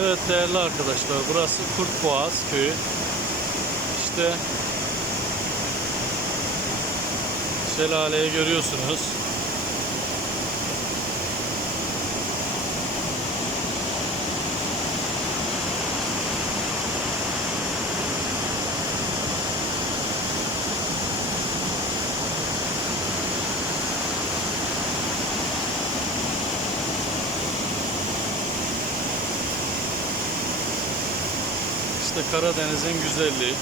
Evet değerli arkadaşlar, burası Kurtboğaz köyü. İşte şelaleyi görüyorsunuz. İşte Karadeniz'in güzelliği.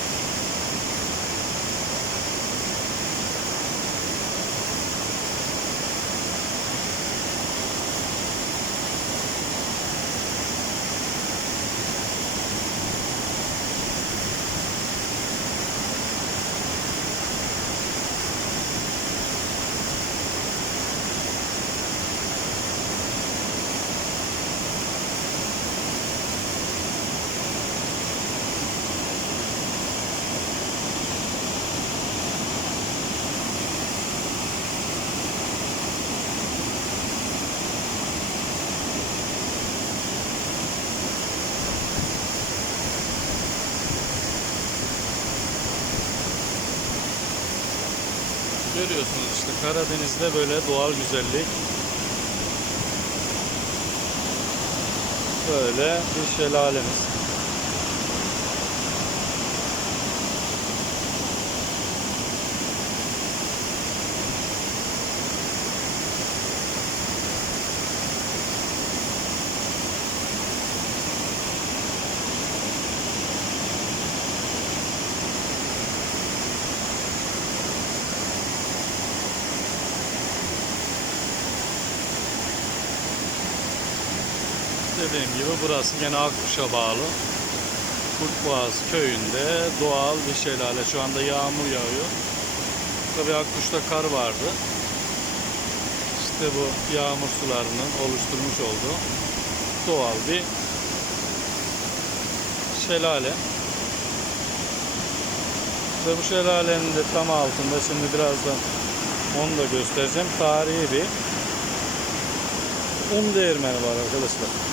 Görüyorsunuz işte Karadeniz'de böyle doğal güzellik. Böyle bir şelalemiz. Dediğim gibi burası gene Akkuş'a bağlı Kurtboğaz köyünde doğal bir şelale. Şu anda yağmur yağıyor. Tabii Akkuş'ta kar vardı. İşte bu yağmur sularının oluşturmuş olduğu doğal bir şelale. Ve bu şelalenin de tam altında, şimdi birazdan onu da göstereceğim, tarihi bir un değirmeni var arkadaşlar.